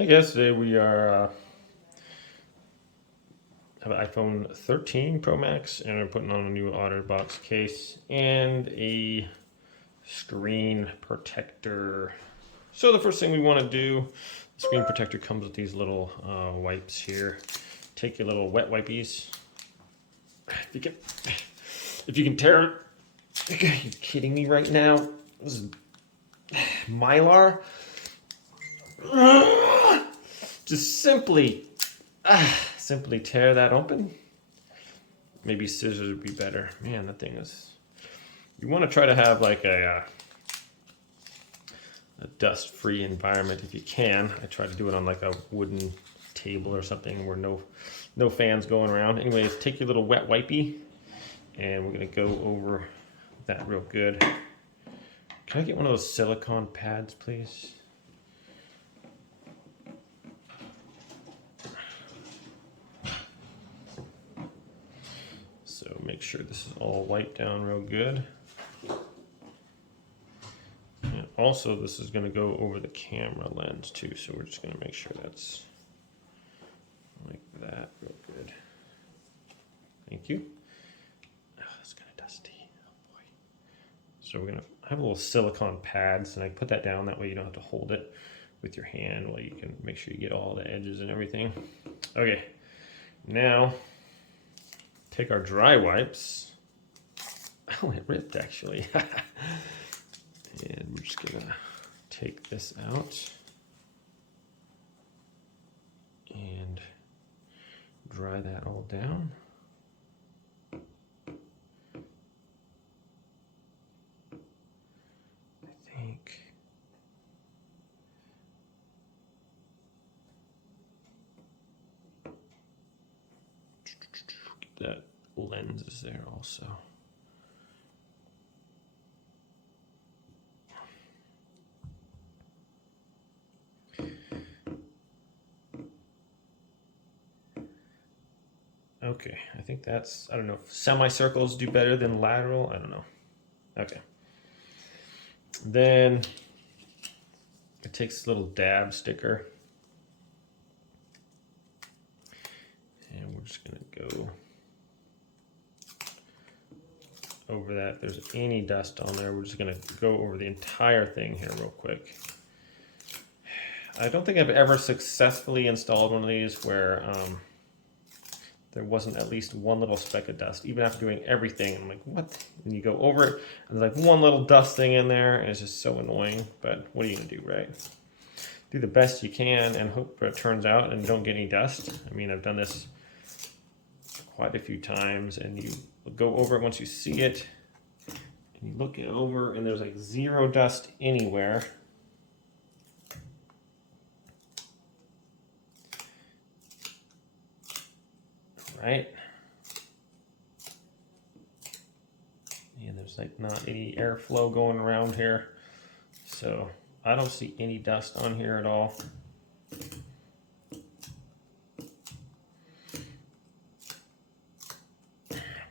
I guess today we are have an iPhone 13 Pro Max, and I'm putting on a new OtterBox case and a screen protector. So the first thing we want to do, the screen protector comes with these little wipes here. Take your little wet wipies. If you can tear it. Are you kidding me right now? This is Mylar. Just simply tear that open. Maybe scissors would be better. Man, that thing is. You want to try to have like a dust-free environment if you can. I try to do it on like a wooden table or something where no fans going around. Anyways, take your little wet wipey, and we're gonna go over that real good. Can I get one of those silicone pads, please? So make sure this is all wiped down real good. And also, this is going to go over the camera lens too, so we're just going to make sure that's like that real good. Thank you. Oh, it's kind of dusty. Oh boy. So we're going to have a little silicone pads, and I put that down, that way you don't have to hold it with your hand while you can make sure you get all the edges and everything. Okay, now take our dry wipes. Oh, it ripped actually. And we're just gonna take this out and dry that all down. I think that lens is there also. Okay, I think that's, I don't know, if semicircles do better than lateral, I don't know. Okay. Then it takes a little dab sticker, and we're just gonna go over that. If there's any dust on there, we're just gonna go over the entire thing here real quick. I don't think I've ever successfully installed one of these where there wasn't at least one little speck of dust, even after doing everything. I'm like, what? And you go over it, and there's like one little dust thing in there, and it's just so annoying. But what are you gonna do, right? Do the best you can and hope it turns out and don't get any dust. I mean, I've done this quite a few times, and you go over it once you see it, and you look it over, and there's like zero dust anywhere. Right? And there's like not any airflow going around here. So I don't see any dust on here at all.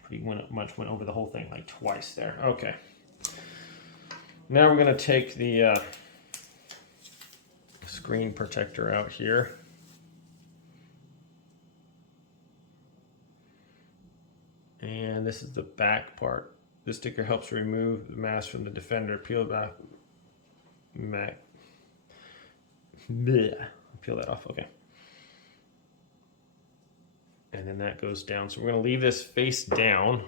Pretty much went over the whole thing like twice there. Okay. Now we're going to take the screen protector out here. And this is the back part. This sticker helps remove the mask from the Defender. Peel back. Peel that off. Okay. And then that goes down. So we're going to leave this face down.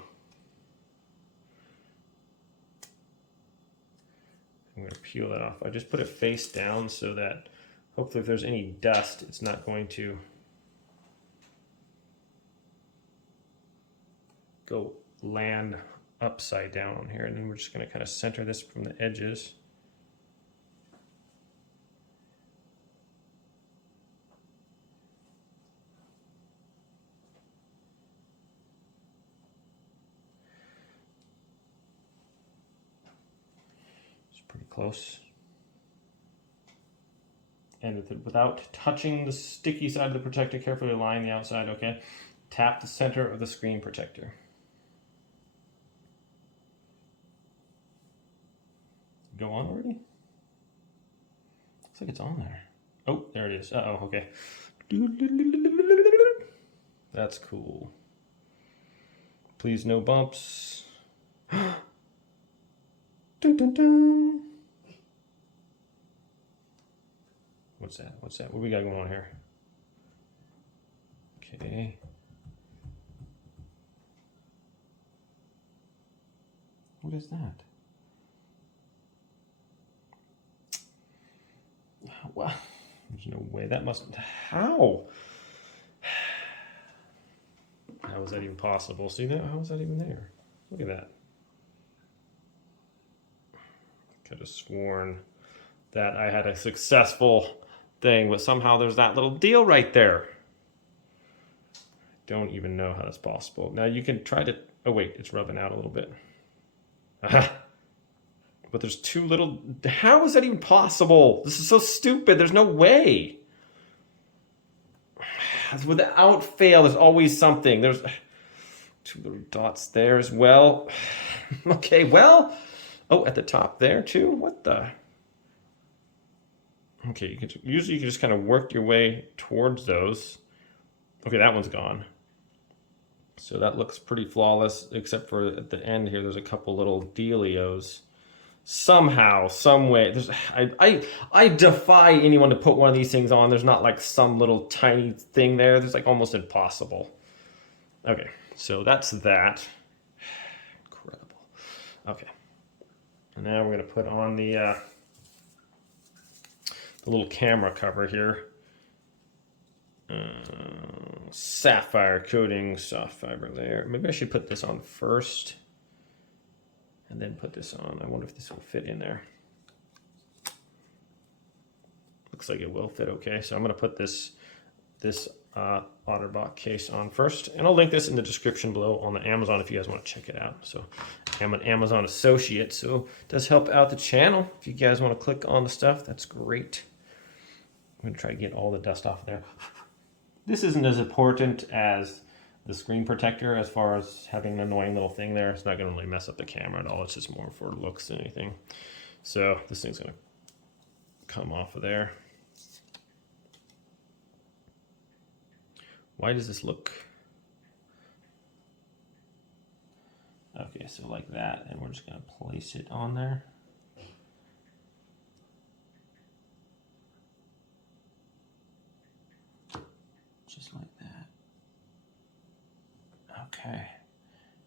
I'm going to peel that off. I just put it face down so that hopefully if there's any dust, it's not going to go land upside down on here. And then we're just going to kind of center this from the edges. It's pretty close. And without touching the sticky side of the protector, carefully line the outside, okay? Tap the center of the screen protector. Go on already? Looks like it's on there. Oh, there it is. Uh-oh, okay. That's cool. Please no bumps. Dun, dun, dun. What's that? What's that? What do we got going on here? Okay. What is that? Well, there's no way that must. How? How is that even possible? See that? How is that even there? Look at that. Could have sworn that I had a successful thing, but somehow there's that little deal right there. Don't even know how that's possible. Now you can try to. Oh wait, it's rubbing out a little bit. Aha. But there's too little. How is that even possible? This is so stupid. There's no way. Without fail, there's always something. There's two little dots there as well. Okay, well. Oh, at the top there too. What the? Okay, you can usually you can just kind of work your way towards those. Okay, that one's gone. So that looks pretty flawless, except for at the end here, there's a couple little dealios. Somehow, some way, I defy anyone to put one of these things on. There's not like some little tiny thing there. There's like almost impossible. Okay, so that's that. Incredible. Okay, and now we're gonna put on the little camera cover here. Sapphire coating, soft fiber layer. Maybe I should put this on first and then put this on. I wonder if this will fit in there. Looks like it will fit okay. So I'm going to put this OtterBox case on first, and I'll link this in the description below on the Amazon if you guys want to check it out. So I'm an Amazon associate, so it does help out the channel. If you guys want to click on the stuff, that's great. I'm going to try to get all the dust off of there. This isn't as important as the screen protector as far as having an annoying little thing there. It's not going to really mess up the camera at all. It's just more for looks than anything. So this thing's going to come off of there. Why does this look? Okay, so like that, and we're just going to place it on there. Just like that. Okay.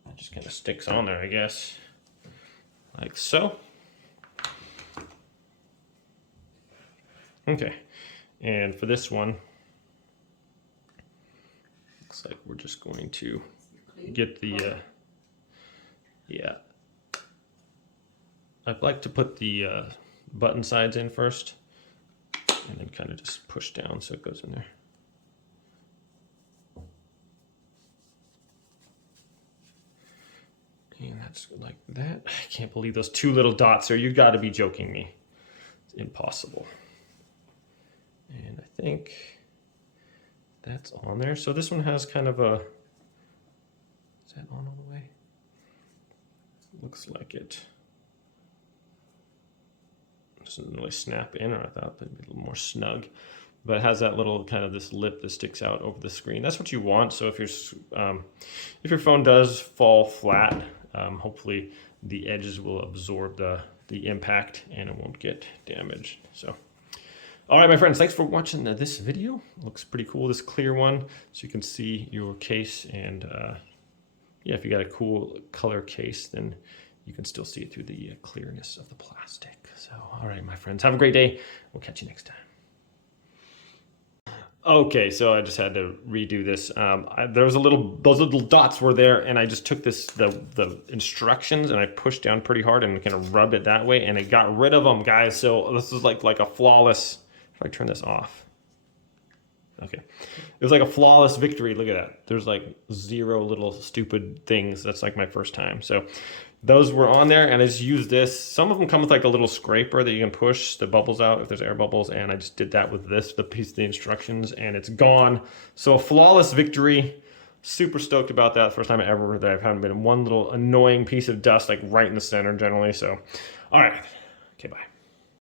That just kind of sticks on there, I guess. Like so. Okay. And for this one, looks like we're just going to get the, yeah. I'd like to put the button sides in first, and then kind of just push down so it goes in there. And that's like that. I can't believe those two little dots there. You got to be joking me. It's impossible. And I think that's on there. So this one has kind of a, is that on all the way? Looks like it. Doesn't really snap in, or I thought it'd be a little more snug. But it has that little kind of this lip that sticks out over the screen. That's what you want. So if your phone does fall flat, hopefully the edges will absorb the impact and it won't get damaged. So, all right, my friends, thanks for watching this video. Looks pretty cool, this clear one, so you can see your case. And yeah, if you got a cool color case, then you can still see it through the clearness of the plastic. So, all right, my friends, have a great day. We'll catch you next time. Okay, so I just had to redo this. There was those little dots were there, and I just took the instructions and I pushed down pretty hard and kind of rubbed it that way, and it got rid of them, guys. So this is like a flawless. If I turn this off, okay, it was like a flawless victory. Look at that. There's like 0 little stupid things. That's like my first time. So those were on there, and I just used this. Some of them come with like a little scraper that you can push the bubbles out if there's air bubbles, and I just did that with the piece of the instructions, and it's gone. So a flawless victory. Super stoked about that. First time ever that I've had been one little annoying piece of dust like right in the center generally. So, all right. Okay, bye.